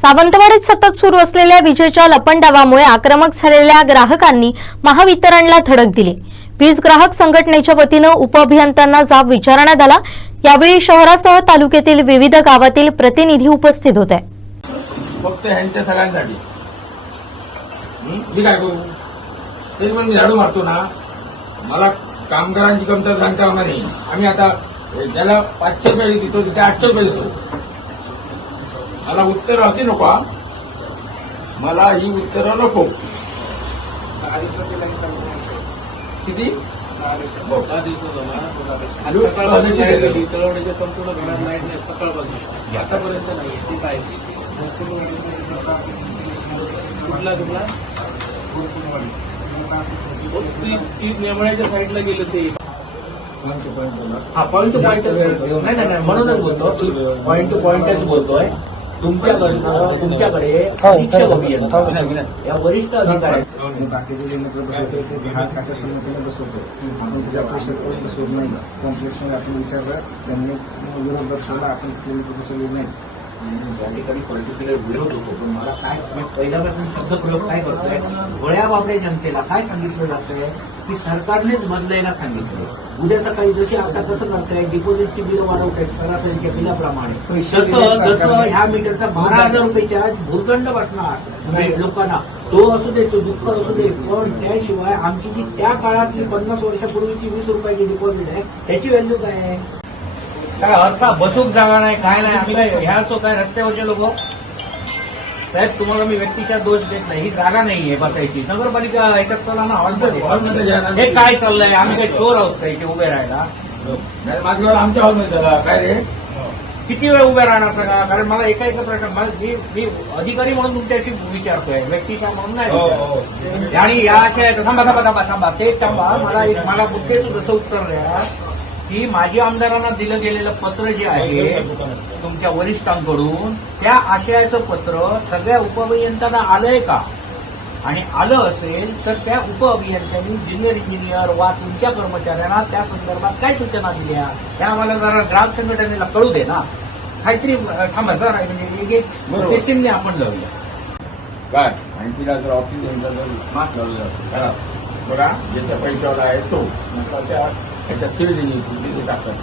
सावंतवाडीत सतत सुरू असलेल्या विजेच्या लपंडावामुळे आक्रमक झालेल्या ग्राहकांनी महावितरणला धडक दिली. वीज ग्राहक संघटनेच्या वतीनं उपअभियंत्यांना जाब विचारण्यात आला. यावेळी शहरासह तालुक्यातील विविध गावातील प्रतिनिधी उपस्थित होते. फक्त ह्यांच्या सगळ्यांसाठी. मी काय करू? तरी पण झाडू मारतो ना. मला कामगारांची कमतरता सांगता नाही आम्ही आता ज्याला पाचशे रुपये देतो तिथे आठशे रुपये देतो. मला उत्तरं होती नको हा? मला ही उत्तरं नको. किती? हो. संपूर्ण घरात लाइट नाही सकाळपासून. आतापर्यंत नाही ती काय कुठला कुठला? हो, ती ती नेमळ्याच्या साईडला गेलं ते. हा पॉईंट टू पॉईंटच नाही नाही नाही, म्हणूनच बोलतो. पॉईंट टू पॉईंटच बोलतोय. तुमच्याकडे तुमच्याकडे अधीक्षक अभियंता. या वरिष्ठ अधिकारी. बाकीचे जे मित्र बसवते ते दहा काच्या संमतीने बसवतो. आपण त्याच्या प्रेशर बसवत नाही. कॉम्प्लेक्समध्ये आपण विचारलं त्यांनी विरोध दर्शवला आपण क्लिनिक बसवली नाही त्या ठिकाणी पर्टिक्युलर विरोध होतो. पण मला काय पहिल्यापासून शब्द प्रयोग काय करतोय? गोळ्या बाबडे जनतेला काय सांगितलं जातंय? की सरकारनेच बदलायला सांगितलं उद्या सकाळी जशी आता कसं करताय डिपॉझिटची बिलं वाढवतायत सरासरीच्या बिलाप्रमाणे. तसं जसं. ह्या मीटरचा बारा हजार रुपये चार्ज भूर्दंड म्हणजे लोकांना. तो असू दे तो दुःख असू दे पण त्याशिवाय आमची जी त्या काळातली पन्नास वर्षापूर्वीची वीस रुपयाची डिपॉझिट आहे त्याची व्हॅल्यू काय आहे? काय अर्थ बसूक जागा नाही काय नाही आम्ही काय ह्याच काय रस्त्यावरचे लोक. साहेब तुम्हाला मी व्यक्तीच्या दोष देत नाही. ही जागा नाहीये बसायची. नगरपालिका ह्याच्यात चला ना. हॉलमध्ये हॉलमध्ये. हे काय चाललंय? आम्ही काही चोर आहोत का इथे उभे राहायला? नाही, वेळेला आमच्या हॉलमध्ये झाला काय रे? किती वेळ उभे राहणार सगळा? कारण मला एका एका प्रश्न मला मी मी अधिकारी म्हणून तुमच्याशी विचारतोय. व्यक्तीच्या म्हणून नाही हो, विचारत. आणि या अशा थांबा थांबा थांबा थांबा. ते थांबा. मला मला बुद्धेचं जसं उत्तर द्या. की माजी आमदारांना दिलं गेलेलं पत्र जे आहे तुमच्या वरिष्ठांकडून त्या आशयाचं पत्र सगळ्या उपअभियंत्यांना आलंय का? आणि आलं असेल तर त्या उपअभियंत्यांनी ज्युनियर इंजिनियर वा तुमच्या कर्मचाऱ्यांना त्या संदर्भात काय सूचना दिल्या? त्या आम्हाला जरा ग्राहक संघटनेला कळू दे ना. काहीतरी थांबा जरा म्हणजे एक एक. सिस्टीमने आपण जाऊया काय? आणि तिला जर ऑक्सिजनचा जर मास्क लावला घरात बघा. ज्याच्या पैशावाला आहे तो. त्या त्याच्या चिरदिनी तिथे टाकतात.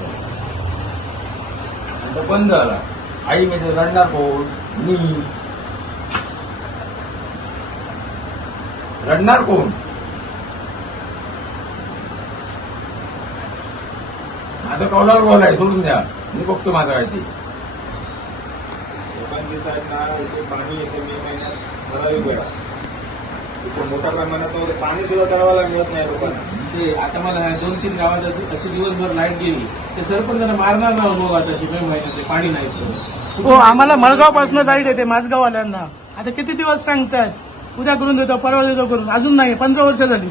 बंद झाला. आई म्हणजे रडणार कोण? मी. रडणार कोण? माझं कौलावर गोल आहे सोडून द्या. मी बघतो माझं काय ते. ना पाणी येते मे महिन्यात ठराविक वेळा मोठ्या प्रमाणात वगैरे पाणी सुद्धा करावं मिळत नाही लोकांना. ते आता मला दोन तीन गावात अशी- दिवसभर लाइट गेली ते सरपंचाला मारणार ना मग आता मे महिन्यात पाणी नाही तर. हो आम्हाला मळगावपासून लाइट येते माझगाववाल्यांना आता किती दिवस सांगतात? उद्या करून देतो परवा देतो करून. अजून नाही पंधरा वर्ष झाली.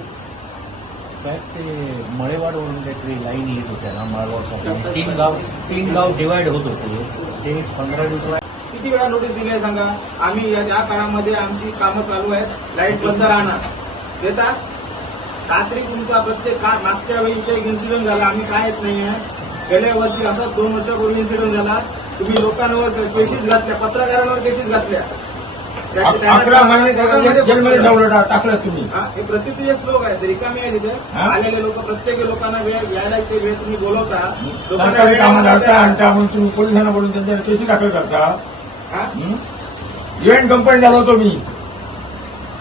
साहेब ते मळेवाडवरून काहीतरी लाईन येत होत्या ना माळगाव तीन गाव तीन गाव डिवाइड होत होते. ते पंधरा दिवस किती वेळा नोटीस दिली आहे सांगा? आम्ही या ज्या काळामध्ये आमची कामं चालू आहेत लाइट बंद राहणार. देतात रात्री तुमचा प्रत्येक का मागच्या वेळी एक इन्सिडेंट झाला आम्ही काय येत नाहीये गेल्या वर्षी असाच दोन वर्षापूर्वी इन्सिडेंट झाला. तुम्ही लोकांवर केसेस घातल्या पत्रकारांवर केसेस घातल्या. अकरा महिने त्याला जेल- जेलमध्ये ठेवलं टा- टाकलं तुम्ही. हा, प्रतिक्रियक लोक आहेत रिकामी आहे तिथे? आलेले लोक प्रत्येक लोकांना वेळ यायला इथे वेळ तुम्ही बोलवता. लोकांना वेळ आणता म्हणून तुम्ही पोलिसांना बोलून त्यांच्यावर केसी दाखल करता. हा? इव्हेंट कंपनी झालो होतो मी.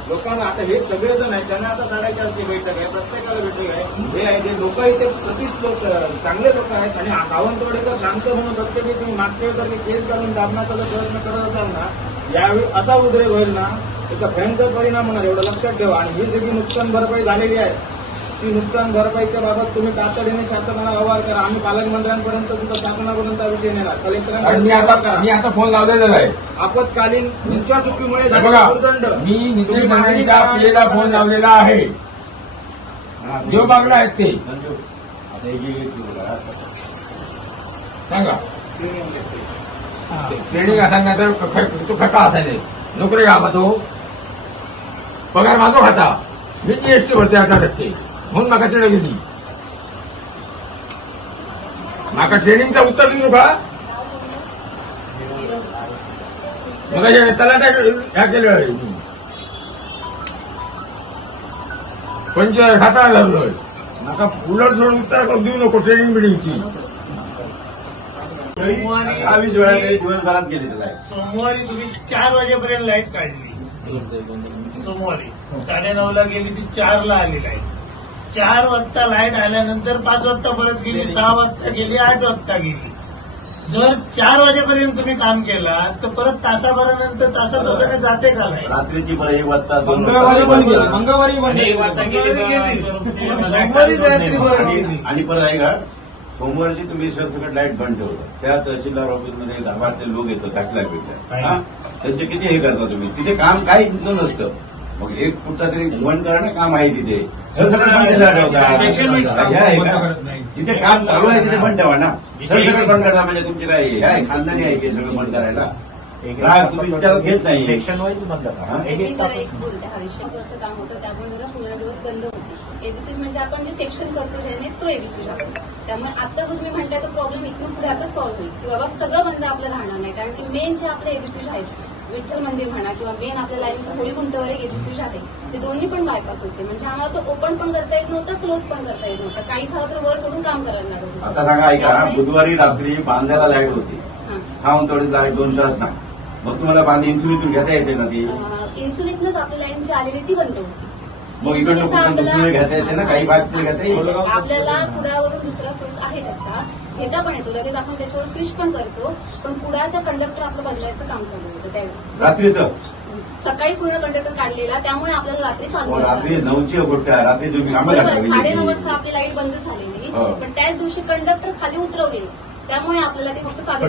लोकांना आता हे सगळे जण आहेत त्यांना आता साडेचारची बैठक आहे प्रत्येकाला बैठक आहे. हे आहे जे लोक इथे प्रतिष्ठित चांगले लोक आहेत आणि सावंतवाडीकर शांत म्हणून की तुम्ही मागच्या जर मी केस घालून दाबण्याचा जर प्रयत्न करत असाल ना यावेळी असा उद्रेक होईल ना त्याचा भयंकर परिणाम होणार एवढं लक्षात ठेवा. आणि ही जी की नुकसान भरपाई झालेली आहे ती नुकसान भरपाईच्या बाबत तुम्ही तातडीने शासनाला अहवाल करा. आम्ही पालकमंत्र्यांपर्यंत तुमचा शासनापर्यंत हा विषय नेला. आणि मी आता करा. मी आता फोन लावलेला आहे. आपत्कालीन तुमच्या चुकीमुळे हे झालेला मी तुम्ही नितीन मागणी गांधींच्या करा. पिढीला फोन लावलेला आहे. देव बागला आहेत ते. सांगा. ट्रेनिंग असायला तर ख- तो खटा असायला नोकरी का तो पगार माझो खाता. मी जीएसटी भरते अठरा टक्के म्हणून माका ट्रेनिंग घेतली माका ट्रेनिंगचं उत्तर देऊ नका मग त्याला ह्या केलं आहे पंचवीस खाता धरलोय नका उलट सोडून उत्तर करून देऊ नको ट्रेनिंग बिल्डिंगची सोमवारी बावीस वेळा तरी दिवसभरात सोमवारी तुम्ही चार वाजेपर्यंत लाइट काढली. सोमवारी. साडेनऊ ला गेली ती चार ला आली लाइट. चार वाजता लाइट आल्यानंतर पाच वाजता परत गेली सहा वाजता गेली आठ वाजता गेली. जर चार वाजेपर्यंत तुम्ही काम केला तर परत तासाभरानंतर तासा तासाने जाते का लाइट रात्रीची बरं एक वाजता दोन मंगळवारी पण गेली. वाजता मंगळवारी पण गेली. सोमवारी रात्री बरोबर गेली. आणि परत आहे का सोमवारची तुम्ही सरसकट लाइट बंद ठेवलं. त्या तहसीलदार ऑफिसमध्ये गावातले लोक येतात दाखला भेटल्या हा? त्यांचे किती हे करता तुम्ही? तिथे काम काही नसतं. मग एक कुठला तरी बंद करणं काम आहे तिथे. सरसकट wise काम हे आहे बंद का? करत नाही. जिथे काम चालू आहे तिथे बंद ठेवा ना. सरसकट बंद करता म्हणजे तुमची काय हे आहे खानदानी आहे की सगळं बंद करायला? ग्राहक तुम्ही विचारात घेत नाही. सेक्शन वाईज बंद करा. एक बोलते. काम होतं त्यामुळे पूर्ण दिवस बंद होती. एबीसी म्हणजे आपण जे सेक्शन करतो ज्याने तो एबीसी आपण त्यामुळे आता जो तुम्ही म्हणताय तो प्रॉब्लेम इथून पुढे आता सॉल्व्ह होईल. की बाबा सगळं बंद आपलं राहणार नाही कारण की मेन जे आपले एबीसी आहेत विठ्ठल मंदिर म्हणा किंवा मेन आपल्या लाईनचं होळी गुंटवर एक एबीसी आहे ते दोन्ही पण बायपास होते. म्हणजे आम्हाला तो ओपन पण करता येत नव्हतं क्लोज पण करता येत नव्हतं. काही झालं तर वर चढून काम करायला लागत होतं. आता सांगा ऐका बुधवारी रात्री बांधायला लाइट होती. हां. खाऊन थोडी लाइट दोन तास ना. मग तुम्हाला बांध इन्सुलिन घेता येते ना ती? इन्सुलिनच आपल्या लाईन जी आलेली ती बंद होती. मग इकडनं दुसरीकडे घेता येते ना? काही भाग घेता येईल. आपल्याला कुडावरून दुसरा सोर्स आहे त्याचा. घेता पण येतो लगेच आपण त्याच्यावर स्विच पण करतो पण कुडाचा कंडक्टर आपलं बदलायचं काम चालू होतं त्यावेळी. रात्रीचं सकाळी पूर्ण कंडक्टर काढलेला त्यामुळे आपल्याला रात्री चालू होतं. रात्री नऊची गोष्ट आहे रात्री तुम्ही बरोबर साडे नऊ वाजता आपली लाइट बंद झालेली हो. पण त्याच दिवशी कंडक्टर खाली उतरवले त्यामुळे आपल्याला ते फक्त चालू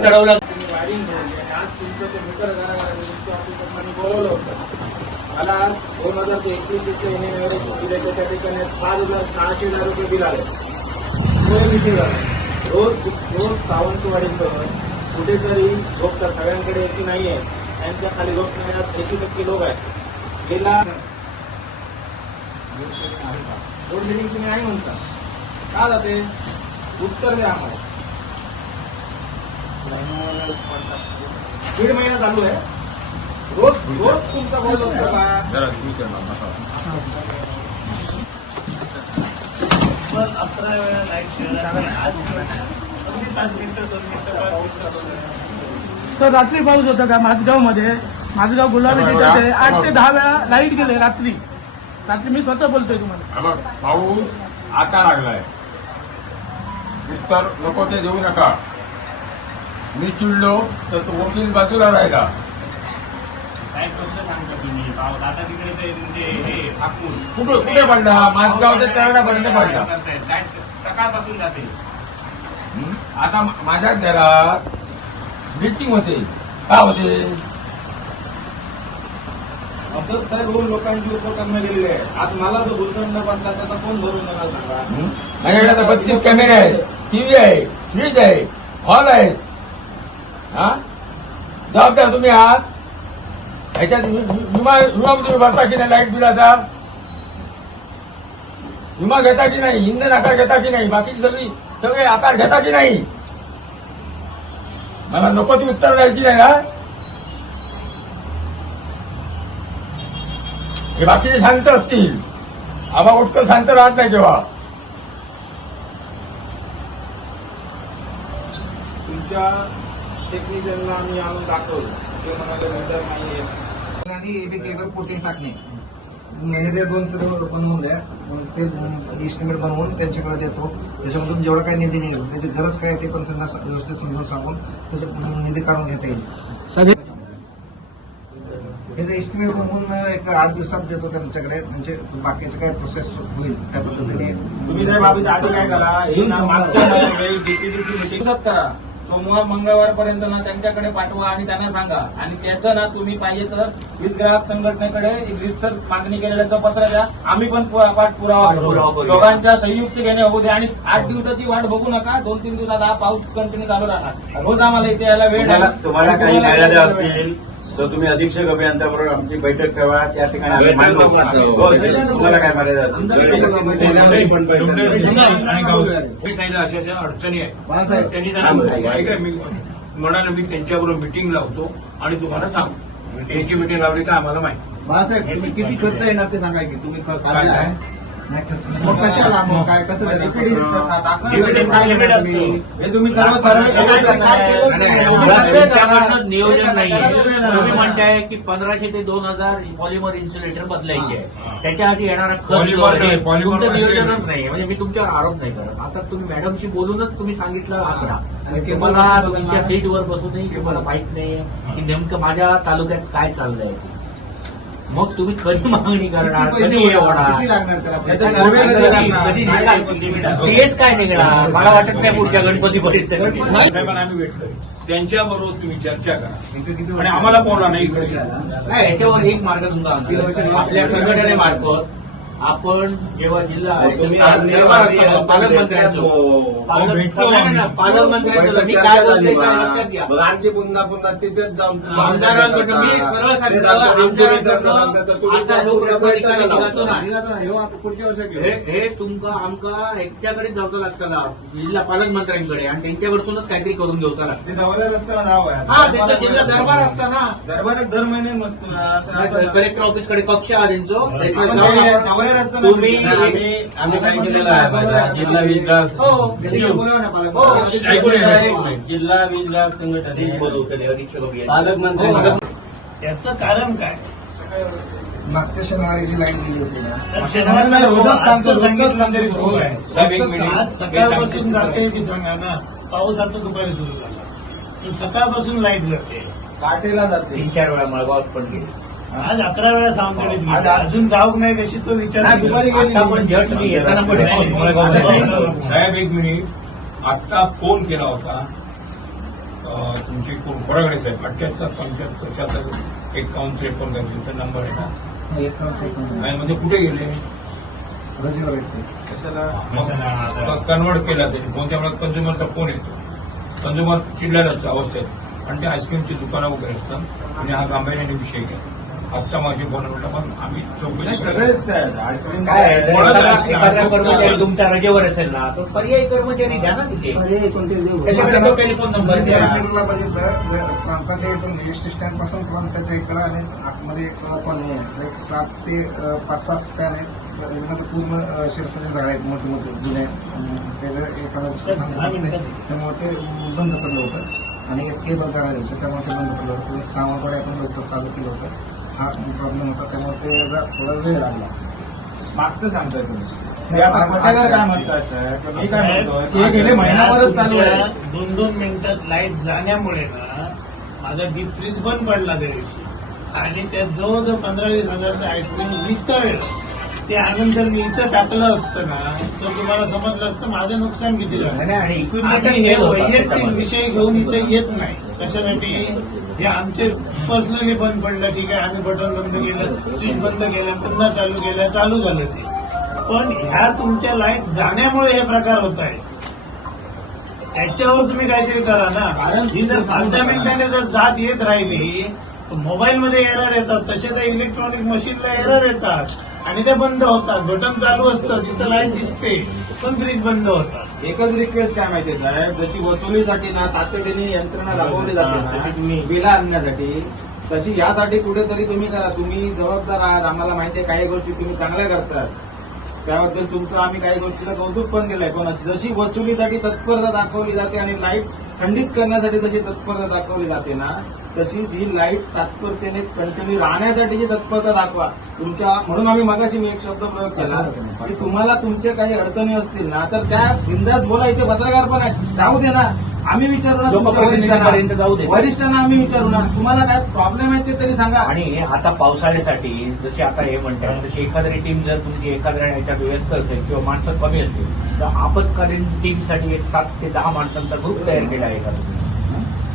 चढवलं बोलवलं होतं मला दोन हजार एकवीस येणे दिले त्या ठिकाणी पाच हजार सहाशे हजार रुपये बिल आले. रोज रोज सावंतवाडीकर कुठेतरी झोपतात सगळ्यांकडे एसी नाहीये त्यांच्या खाली झोप नाही ऐंशी टक्के लोक आहेत गेला रोड बिल्डिंग तुम्ही आहे म्हणता का जाते उत्तर द्या आम्हाला दीड महिना चालू आहे रोज रोज तुमचा बोल असतो का अकरा वेळा लाइट गेला. आज अगदी पाच मिनिटं दोन मिनिटं पाच मिनिटं सर रात्री पाऊस होता का? माझगावमध्ये माझगाव गुलाबी तिथं ते आठ ते दहा वेळा लाइट गेले रात्री. रात्री मी स्वतः बोलतोय तुम्हाला. पाऊस आता लागलाय. उत्तर नको ते देऊ नका. मी चिडलो तर तो वकील बाजूला राहिला. सांगता तुम्ही? तिकडे ते हे हाकून. कुठे कुठे पडला? माझगाव ते तरडापर्यंत पडला. लाइट सकाळपासून जाते. हं? आता मा- माझ्या घरात मीटिंग होते. का होते? असंच साहेब दोन लोकांची उपकरणं गेलेली आहे. आज मला जो भूखंड बसला त्याचा कोण भरून देणार सांगा हं? माझ्याकडे आता बत्तीस कॅमेरे आहेत. टीव्ही आहे फ्रीज आहे हॉल आहे हा? जबाबदार तुम्ही आहात ह्याच्यात विमा विमा भरता की नाही लाइट बिलाचा विमा घेता की नाही इंधन आकार घेता की नाही बाकीची सगळी सगळे आकार घेता की नाही? मला नको ती उत्तर द्यायची नाही ना हे बाकीचे शांत असतील. आबा उठकर शांत राहत नाही जेव्हा तुमच्या टेक्निशियनला आम्ही आणून दाखवलं. ते म्हणाले मीटर आणि एबी केबल कोटिंग टाकणे हे दोन सर्व बनवून द्या मग ते इस्टिमेट बनवून त्यांच्याकडे देतो. त्याच्यामधून जेवढा काही निधी निघेल त्याची गरज काय आहे ते पण त्यांना व्यवस्थित समजून सांगून त्याचे निधी काढून घेता येईल. त्याचं इस्टिमेट बनवून एक आठ दिवसात देतो त्यांच्याकडे. त्यांचे बाकीचे काय प्रोसेस होईल त्या पद्धतीने. तुम्ही साहेब आधी काय करा? मागच्या वेळी डीपीडीसी मिटिंग करा. सोमवार मंगळवार पर्यंत ना त्यांच्याकडे पाठवा आणि त्यांना सांगा. आणि त्याचं ना तुम्ही पाहिजे तर वीज ग्राहक संघटनेकडे रीतसर मागणी केलेल्याचं पत्र द्या. आम्ही पण पु- पाठपुरावा पाठपुरावा करू करूया. दोघांच्या संयुक्त घेणे होऊ द्या आणि आठ दिवसाची वाट बघू नका. दोन तीन दिवसात हा पाऊस कंटिन्यू चालू राहणार. रोज आम्हाला इथे यायला वेळ तुम्हाला तर तुम्ही अधीक्षक अभियंत्याबरोबर आमची बैठक ठेवा त्या ठिकाणी आता. हो, तुम्हाला काय मर्यादा अशा अशा अडचणी आहेत. बाळासाहेब, त्यांनी. ऐका मी म्हणाले मी त्यांच्याबरोबर मिटिंग लावतो आणि तुम्हाला सांगतो त्यांची मिटिंग लावली तर आम्हाला माहिती. बाळासाहेब किती खर्च येणार ते सांगा की तुम्ही मग. कशाला मग काय कसं. हे तुम्ही सर्व सर्वे. तुमच्याकडनं नियोजन नाही. तुम्ही म्हणताय की पंधराशे ते दोन हजार पॉलिमर इन्सुलेटर बदलायचे आहे त्याच्यासाठी येणारा खर्च polymer तुमचं म्हणजे नियोजनच नाही म्हणजे मी तुमच्यावर आरोप नाही करत आता तुम्ही मॅडमशी बोलूनच तुम्ही सांगितलं आकडा तुम्हाला बदलणार. तुमच्या सीटवर बसूनही तुम्हाला माहीत नाही की नेमकं माझ्या तालुक्यात काय चाललंय. मग तुम्ही कधी मागणी करणार? कधी हे होणार? तेच काय निघणार? मला वाटत नाही पुढच्या गणपतीपर्यंत साहेबांना आम्ही भेटलोय त्यांच्याबरोबर तुम्ही चर्चा करा. आणि? आम्हाला बोला नाही इकडे. नाही याच्यावर एक मार्ग तुमचा. आपल्या संघटनेमार्फत आपण जेव्हा जिल्हा पालकमंत्र्यांचं नाही, पालकमंत्र्यांचं मी काय बोलतोय ते लक्षात घ्या. मग आणखी पुन्हा पुन्हा तिथेच जाऊन आमदारांकडनं मी सरळ सांगितलं, आता ह्यो प्रश्न हे हे तुमका आमका ह्याच्याकडे जावचं लागतं जिल्हा पालकमंत्र्यांकडे. आणि त्यांच्याकडसूनच काहीतरी करून घेऊचा लागतं. ते दौऱ्यात असताना नाव आहे हा त्यांचा जिल्हा दरबार असता ना दरबार दर महिने कलेक्टर ऑफिसकडे कक्ष आहे त्यांचं. तुम्ही आम्ही काय केलेलं आहे? जिल्हा वीज ग्राहक हो. हो. जिल्हा वीज ग्राहक संघटना पालकमंत्री त्याचं कारण काय? मागच्या शनिवारी जी लाइट गेली होती ना शनिवारी रोजच सांगतो. आज सकाळपासून जाते ती सांगा ना पाऊस आता दुपारी सुरू झाला. सकाळपासून लाइट जाते. काटेला जाते. तीन चार वेळा मळगावात पण गेले. आज अकरा वेळा सावंतवाडीत गेली. आज- अजून जाऊक नाही कशी तो विचार दुपारी साहेब एक मिनिट. आता फोन केला होता. तुमचे कोण? कोरागडे साहेब. अठ्याहत्तर पंच्याहत्तर शहात्तर एकावन्न त्रेपन्न काय तुमचा नंबर आहे ना? एक तास एक मिनिट. आणि म्हणजे कुठे गेले. कशाला? कन्वर्ट केला त्यांनी फोन त्यामुळे कंझ्युमरचा फोन येतो. कंझ्युमर चिडलेल्या अवस्थेत. आणि ते आईस्क्रीमची दुकानं वगैरे असतात. आणि हा गांभीर्याने विषय घ्या आजचा माझी फोन म्हटलं पण आम्ही चौकशी सगळेच ते काय आहे, एखादा कर्मचारी तुमच्या रजेवर असेल ना तर पर्यायी कर्मचारी द्या ना तिथे. तो टेलिफोन नंबर बघितलं प्रांताच्या इथून एसटी स्टँडपासून प्रांताच्या इकडं आणि आतमध्ये एक कॉलनी आहे. एक सात ते पाच सहा स्पॅन आहेत त्याच्यामध्ये पूर्ण शिरसाचे झाड आहेत मोठे मोठे जुने. एखादा मिनिटं. त्यामुळे ते बंद पडलं होतं. आणि एक केबल जाणार होतं त्यामुळे ते बंद पडलं होतं. सावंतवाडी आपण लवकर चालू केलं होतं. हा प्रॉब्लेम होता त्यामुळे ते जरा थोडा वेळ लागला. मागचं सांगताय तुम्ही. हे आता काय म्हणतात साहेब? मी काय म्हणतो की हे गेले महिनाभरच चालू आहे. तुमच्या दोन दोन मिनिटात लाइट जाण्यामुळे ना माझा डीप फ्रीज बंद पडला त्या दिवशी. आणि त्यात जवळजवळ पंधरा वीस हजारचं आईस्क्रीम वितळलं ते आणून जर मी इथं टाकलं असतं ना तर तुम्हाला समजलं असतं माझं नुकसान किती झालं. नाही, आणि हे वैयक्तिक विषय घेऊन इथे येत नाही. कशासाठी? हे आमचे पर्सनली बंद पडलं ठीक आहे. आम्ही बटन बंद केलं स्विच बंद केलं पुन्हा चालू केलं चालू झालं ते. पण ह्या तुमच्या लाइट जाण्यामुळे हे प्रकार होत आहे त्याच्यावर तुम्ही काहीतरी करा ना. कारण ही जर पाच मिनिटाने जर जात येत राहिली तर मोबाईलमध्ये एरर येतात. तसे तर इलेक्ट्रॉनिक मशीनला एरर येतात. आणि ते बंद होतात. बटन चालू असतं तिथं लाइट दिसते पण फ्रीज बंद होतात. एकच रिक्वेस्ट काय माहितीये साहेब? जशी वसुलीसाठी ना तातडीने यंत्रणा राबवली जाते तशी ना तुम्ही- बिला आणण्यासाठी तशी यासाठी कुठेतरी तुम्ही करा. तुम्ही जबाबदार आहात आम्हाला माहिती आहे काही गोष्टी तुम्ही चांगल्या करतात. त्याबद्दल तुमचं आम्ही काही गोष्टीला कौतुक पण केलंय. पण जशी वसुलीसाठी तत्परता दाखवली जाते आणि लाइट खंडित करण्यासाठी जशी तत्परता दाखवली जाते ना तशीच ही लाइट तात्परतेने कंटिन्यू राहण्यासाठीची तत्परता दाखवा. तुमच्या म्हणून आम्ही मगाशी मी एक शब्द प्रयोग केला की तुम्हाला तुमच्या काही अडचणी असतील ना तर त्या बिंदास बोला इथे पत्रकार पण आहे जाऊ दे ना. आम्ही विचारू ना तुमच्या. वरिष्ठांना. वरिष्ठांना आम्ही विचारू ना. तुम्हाला काय प्रॉब्लेम आहे ते तरी सांगा. आणि आता पावसाळ्यासाठी जसे आता हे म्हणतात तशी एखादी टीम जर तुमची एखाद्या ह्याच्यात व्यस्त असेल किंवा माणसं कमी असतील तर आपत्कालीन टीमसाठी एक सात ते दहा माणसांचा ग्रुप तयार केला आहे का?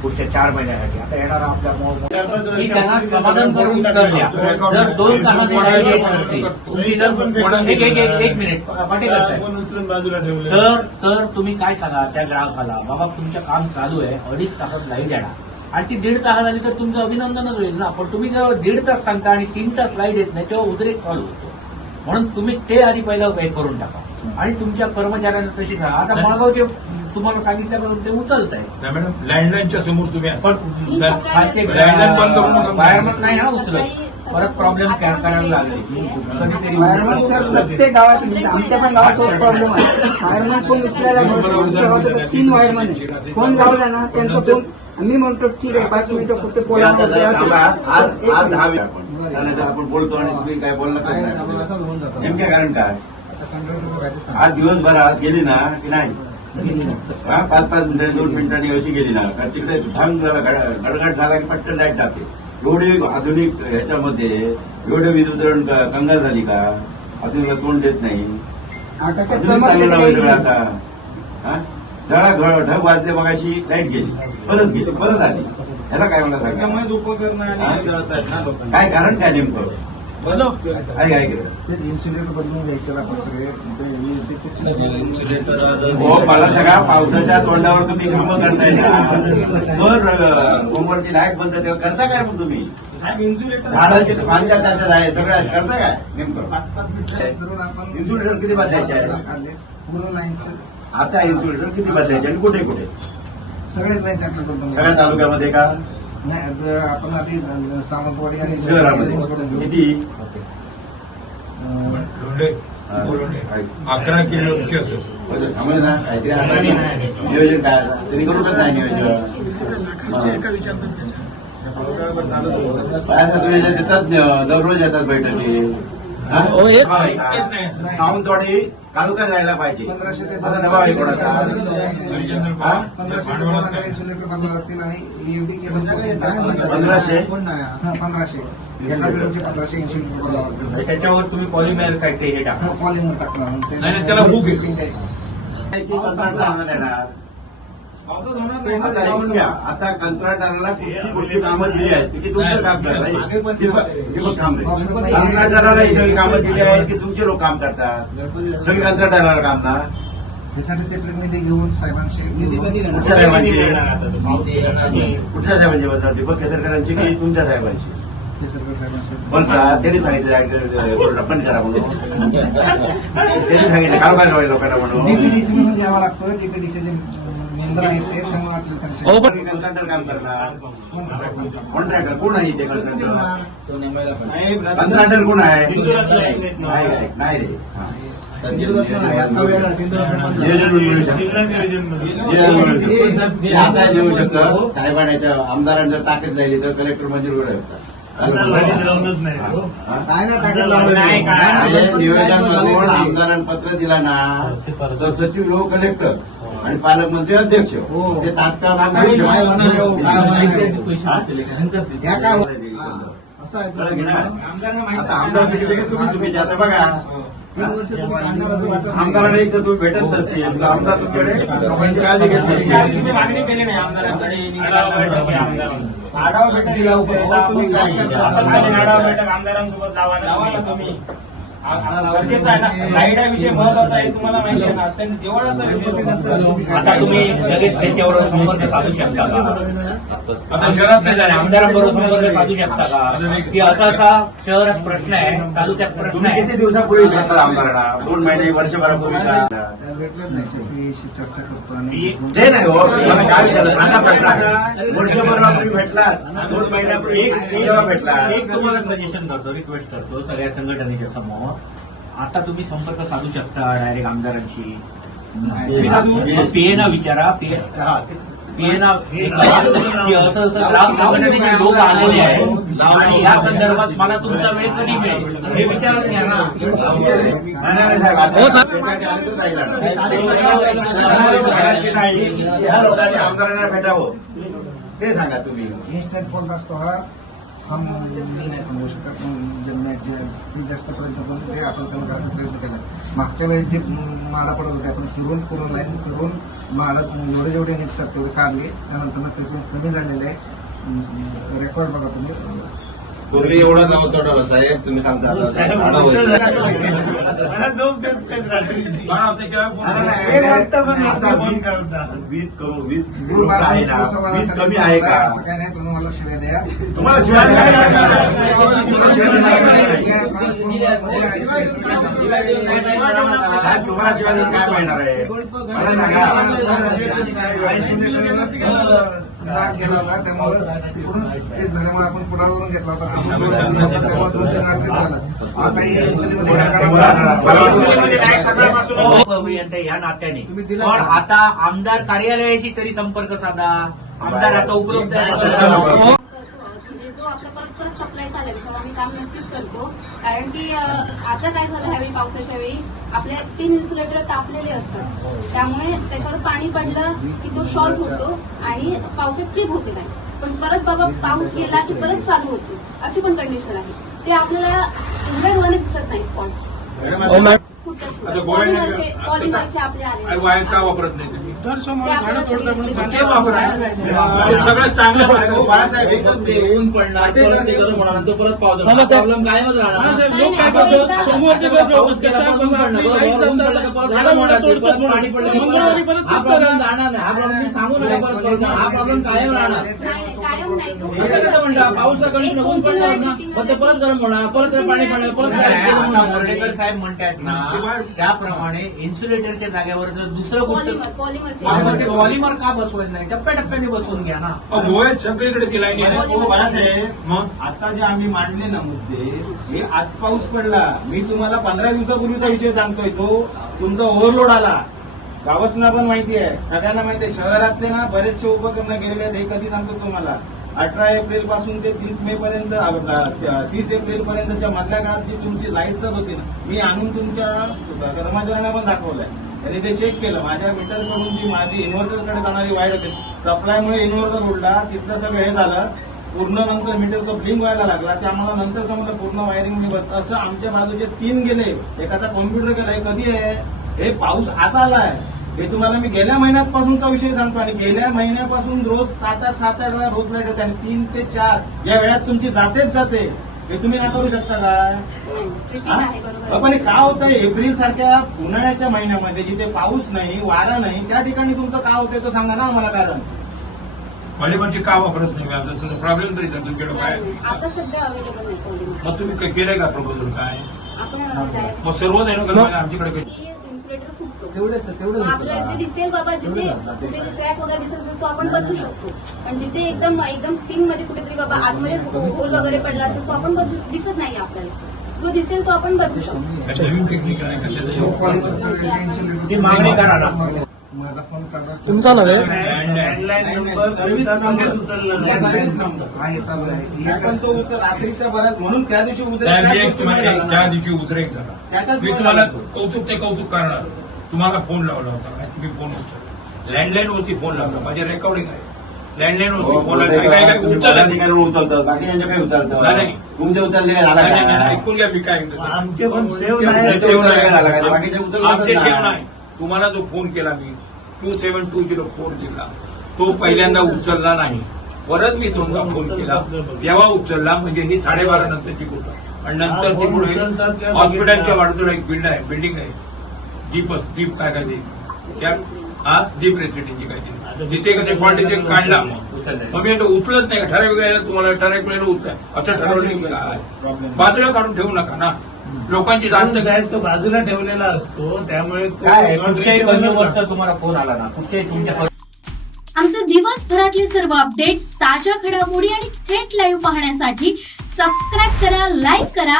पुढच्या चार महिन्यासाठी. आता येणारा आपल्या मो- मी त्यांना समाधान करून जर दोन एक एक एक एक मिनिट तर तर तुम्ही काय सांगा त्या ग्राहकाला बाबा तुमचं काम चालू आहे अडीच तासात लाइट येणार आणि ती दीड तासात आली तर तुमचं अभिनंदनच होईल ना. पण तुम्ही जेव्हा दीड तास सांगता आणि तीन तास लाइट येत नाही तेव्हा उद्रेक चालू होतो. म्हणून तुम्ही ते आधी पहिला करून टाका. आणि तुमच्या कर्मचाऱ्यांना तशी सांगा. आता मागवचे तुम्हाला सांगितल्याबरोबर ते उचलत आहे नाही मॅडम लँडलाईनच्या समोर तुम्ही पण लँडलाईन बंद करून. वायरमन नाही ना उचलत. परत प्रॉब्लेम करायला लागले. कधीतरी फायरमन सर प्रत्येक गावात म्हणजे आमच्या पण गावात तोच प्रॉब्लेम आहे. फायरमन फोन उचलायला आमच्या गावात तीन वायरमन आहे फोन लावला ना त्यांचा फोन मी म्हणतो ठीक आहे पाच मिनिटं कुठे थांबा. आज आज मिनिट. दहा वेळा आपण. बोलतो आणि तुम्ही काय बोलणं काय नाही, आपण नाही असं होऊन जातं नेमक्या कारण काय? कंट्रोल करायचं आज दिवसभरात गेली ना की नाही? हा, पाच पाच मिनिटं दोन मिनिटांनी अशी गेली ना कारण तिकडे ढंग गडगड झाला की पटकन लाइट जाते. एवढी आधुनिक ह्याच्यामध्ये एवढं वीज वितरण क- कंगाल झाली का? आधुनिक तोंड देत नाही. आता. हा? जरा ढग वाजले मगाशी लाइट गेली. परत गेली परत आली. ह्याला काय म्हणा सांगा त्यामुळे उपकरणं काय कारण काय नेमकं? इन्सुलेटर बदलून घ्यायचं आपण सगळे. हो मला पावसाच्या तोंडावर तुम्ही कामं करताय सोमवारची लाइट बंद तेव्हा करता काय मग तुम्ही? झाडाचे आहे सगळ्या करता काय? नेमकं? इन्सुलेटर किती बदलायचे आहे? काढले पूर्ण लाईनचे. आता इन्सुलेटर किती बदलायचे आणि कुठे कुठे? सगळेच लाईन सगळ्या तालुक्यामध्ये का? नाही आपण आधी सावंतवाडी आणि शहरामध्ये. किती. अकरा किलोचे असं. समज ना काहीतरी आता नियोजन काय करू का नाही नियोजन. काय असं देतात दररोज येतात बैठकी. सावंतवाडी तालुक्यात राहायला पाहिजे. पंधराशे हा? पवार पंधराशे पंधराशे? हा, बदलावं लागतील त्याच्यावर तुम्ही पॉलिमेर काय ते हे हा, टाकलं नाही, नाही, त्याला हुक आहे. आता कंत्राटदाराला कुठली कुठली कामं दिली आहेत की तुमचं काम करतात. कंत्राटदाराला ही सगळी कामं दिली आहेत की तुमचे लोक काम करतात? सगळी कंत्राटदाराला काम ना त्यासाठी सेपरेट निधी घेऊन साहेबांशी निधी कधी देणार? कुठच्या साहेबांची? कुठच्या साहेबांची बदला दीपक केसरकरांची की तुमच्या साहेबांची. त्यांनी सांगितलं आपण करा म्हणून त्यांनी सांगितलं काल बाहेर लोकांना म्हणून. डीपीडीसी मधून घ्यावा लागतो. डीपीडीसीचे मेंबर आहेत ते त्यामुळे आपल्याला त्यांच्याशी- कोणी कंत्राटदार काम करणार कॉन्ट्रॅक्टर कोण आहे ते कंत्राटदार नाही, कंत्राटदार कोण आहे सिंधुरत्न आहेत ना. नाही आहे, नाही रे हा. सिंधुरत्न नाही, आता वेळ आहे, सिंधुरत्न बंद. नियोजन मिळू शकतं. जिल्हा नियोजनमध्ये. नियोजन मिळू शकतं. मी आता येऊ शकतो साहेबांच्या आमदारांच्या ताकद राहिली तर कलेक्टर मंजूर करू शकतात हा? काय ना ताकद लावली. नाही, काय? नाही, नाही, निवेदन नाही, करून नाही. आमदारांना पत्र दिला ना तर सचिव हो कलेक्टर आणि पालकमंत्री अध्यक्ष. हो. ते तात्काळ हो? हा? हा, की तुम्ही बघा. नाही. आमदारांना एक तर तुम्ही भेटत नसतील आमदार तुमच्याकडे काळजी घेत नाही? तुम्ही मागणी केली नाही आमदारांकडे. आढावा बैठक आहे आमदारांची. आढावा भेटा दिला होता तुम्ही काय करता? आपण आढावा बैठक. आमदारांसोबत लावा लावा ना तुम्ही. तुम्ही आ- आ- गरजेचं आहे ना. लाइट हा विषय महत्त्वाचा आहे तुम्हाला माहिती आहे ना. अत्यंत जिव्हाळ्याचा विषय ते नंतर आता तुम्ही लगेच त्यांच्याबरोबर संपर्क साधू शकता का? आता शहरात नाही झाले आमदारांबरोबर संपर्क साधू शकता का? की असा असा शहरात प्रश्न आहे तालुक्यात प्रश्न तुम्ही आहे. किती दिवसापूर्वी भेटतात आमदारांना दोन महिने वर्षभरापूर्वी चर्चा करतो आणि ते नाही हो काय सांगा वर्षभरापूर्वी भेटलात दोन महिन्यापूर्वी एक भेटला. एक तुम्हाला सजेशन करतो रिक्वेस्ट करतो सगळ्या संघटनेच्या समोर. आता तुम्ही संपर्क साधू शकता डायरेक्ट आमदारांशी? पीएना विचारा. पीए हा की असं असं ग्राम संघटनेचे लोक आलेले आहेत. आणि या संदर्भात मला तुमचा वेळ कधी मिळेल? हे विचारत नाही, लोकांनी आमदारांना भेटावं. ते सांगा तुम्ही. इन्स्टंट फॉल्ट असतो हा. हम मी नाही सांगू शकत. पण जे ती जास्त पर्यंत पण ते आपण कमी करायचा प्रयत्न केला. मागच्या वेळेस जे माडा पडत होते आपण फिरून फिरून लाईन फिरून माडा जेवढे जेवढे निघतात तेवढे काढले. त्यानंतर ट्रीटमेंट कमी झालेले आहे. रेकॉर्ड बघा तुम्ही. पूर्वी एवढा नव्हता साहेब तुम्ही सांगता मला झोप देत रात्रीची. वीज-. वीज कमी वीज आहे कमी का? असं काय नाही तुम्ही मला शिवाय द्या. तुम्हाला शिवाय तुम्हाला. शिवाय काय मिळणार आहे? मला सांगा. डाग गेला होता त्यामुळे तिकडून स्टेट झाल्यामुळे आपण पुढावरून घेतला होता. त्यामुळे दोन तीन आठ झाला आता हे इन्सुलिनमध्ये या नात्याने पण आता आमदार कार्यालयाशी तरी संपर्क साधा. आमदार आता उपलब्ध आहे करतो म्हणजे जो आपला परत परत त्याच्यावर आम्ही काम नक्कीच करतो. कारण की आता काय झालं ह्यावेळी पावसाच्या वेळी आपले पिन इन्सुलेटर तापलेले असतात. त्यामुळे त्याच्यावर पाणी पडलं की तो शॉर्ट होतो आणि पावसात ट्रिप होते नाही. पण परत बाबा पाऊस गेला की परत चालू होतो. अशी पण कंडिशन आहे. ते आपल्याला एवढ्या डोळ्याने दिसत नाही फॉल्ट पॉलिमरचे पॉलिमरचे आपले आले वायर का वापरत नाही तुम्ही दर सोमवारी झाडं तोडता म्हणून ते वापरा ते सगळं चांगलं हो, आहे. बाळासाहेब एकच ते ऊन पडणार परत ते गरम होणार तो परत पाऊस होणार प्रॉब्लेम कायमच राहणार. बाळासाहेब, लोक काय कसं आपण परत ऊन पडलं, आपली बरोबर, लाइट ऊन जातात, पडलं का परत झाडं झाडं मोडतात, मोडतात, परत तोडतात. पाणी पडलं की मंगळवारी परत परत हा तेच प्रॉब्लेम करा. जाणार नाही हा प्रॉब्लेम सांगू नका परत हा प्रॉब्लेम कायम राहणार असं कसं म्हणता? पाऊस कंटिन्यू ऊन पडणार ना. मग ते परत गरम होणार परत ते पाणी पडणार परत नाही, direct गरम आता होणार. वर्डेकर साहेब ना त्याप्रमाणे इन्सुलेटरच्या जागेवर जर दुसरं कुठचं पॉलिमर ते पॉलिमर का बसवत नाही? टप्प्याटप्प्याने बसवून घ्या ना. अहो, गोव्यात सगळीकडे ती लाईन आहे हो, बाळासाहेब मग आता जे आम्ही मांडले ना मुद्दे हे आज पाऊस पडला. मी तुम्हाला पंधरा दिवसापूर्वीचा विषय सांगतोय तो तुमचा ओव्हरलोड आला. गावसना पण माहिती आहे. सगळ्यांना माहिती आहे शहरातले ना बरेचसे उपकरण गेलेले आहेत हे कधी सांगतो तुम्हाला? अठरा एप्रिलपासून ते तीस मे पर्यंत तीस एप्रिल पर्यंतच्या मधल्या काळात जी तुमची लाइट जात होती ना मी आणून तुमच्या कर्मचाऱ्यांना पण दाखवलंय. त्यांनी ते चेक केलं. माझ्या मीटरकडून जी माझी इन्व्हर्टरकडे जाणारी वायर होती सप्लायमुळे इन्व्हर्टर उडला. तिथलं सगळं हे झालं. पूर्ण नंतर मीटरचं ब्लिंक व्हायला लागला. त्यामुळे नंतर समजलं पूर्ण वायरिंग मी असं आमच्या बाजूचे तीन गेले. एकाचा कॉम्प्युटर गेलाय कधी आहे? हे पाऊस आता आला आहे हे तुम्हाला मी गेल्या महिन्यापासूनचा विषय सांगतो आणि गेल्या महिन्यापासून रोज सात आठ सात आठ वेळा रोज लाइट होते आणि तीन ते चार या वेळात तुमची जातेच जाते. हे तुम्ही ना करू शकता बरोबर. पण हे का होतंय? एप्रिल सारख्या उन्हाळ्याच्या महिन्यामध्ये जिथे पाऊस नाही वारा नाही त्या ठिकाणी तुमचं का होतंय तो सांगा ना आम्हाला कारण. पॉलिमरची का वापरत नाही? आमचा तुझा प्रॉब्लेम तरी तुमच्याकडे काय? आता सध्या अवेलेबल नाही मग तुम्ही काय केलंय का प्रपोजल काय? मग सर्व नाही ना आमच्याकडे काही की इन्सुलेटर फुटतो तेवढेच तेवढेच आपल्याला जे दिसेल बाबा जिथे कुठे क्रॅक वगैरे दिसत असेल तो आपण बदलू शकतो. पण जिथे एकदम एकदम पिनमध्ये कुठेतरी बाबा आतमध्ये होल वगैरे पडला असेल तो आपण बदलू दिसत नाही आपल्याला. जो दिसेल तो आपण बदलू शकतो. माझा फोन चालू तुमचा रात्रीचा बराच म्हणून त्या दिवशी उद्या त्या दिवशी उद्रेक झाला. मी तुम्हाला झाला. कौतुक ते कौतुक करणार. तुम्हाला फोन लावला होता. आणि तुम्ही फोन उचलला? लँडलाईन वरती फोन लावला. माझे रेकॉर्डिंग आहे. लँडलाईन वरती फोन लावला. काय काय उचलला? नाही. अधिकारी उचलतात बाकी त्यांच्या काही नाही, उचलतात नाही. तुमचे उचलले काय झाला नाही, नाही, नाही, का ऐकून घ्या मी काय म्हणतो. आमचे पण आमचे नाही. नाही. झाला? बाकीचे आमचे नाही. नाही. तुम्हाला जो फोन केला मी two seven two zero four दिला तो पहिल्यांदा उचलला नाही. परत मी दोनदा फोन केला. तेव्हा उचलला म्हणजे ही साडेबारा नंतरची गोष्ट. आणि नंतर हा, फोन किंवा हॉस्पिटलच्या. बाजूला एक बिल्ड आहे बिल्डिंग आहे. दीप दीप काय काय त्या हा दीप रेसिडेन्सी काय तिथे कधी फॉल्ट ते काढला. मग मी आता उचलत नाही ठराविक वेळेला तुम्हाला ठराविक वेळेला उचला. असं ठरवलं बाजूला काढून ठेवू नका ना. लोकांची जास्त साहेब तो बाजूला ठेवलेला असतो त्यामुळे काय तुम्हाला फोन आला ना कुठच्याही तुमच्या आमचे दिवसभरातले सर्व अपडेट्स ताज्या घडामोडी आणि थेट लाईव्ह पाहण्यासाठी सबस्क्राईब करा लाईक करा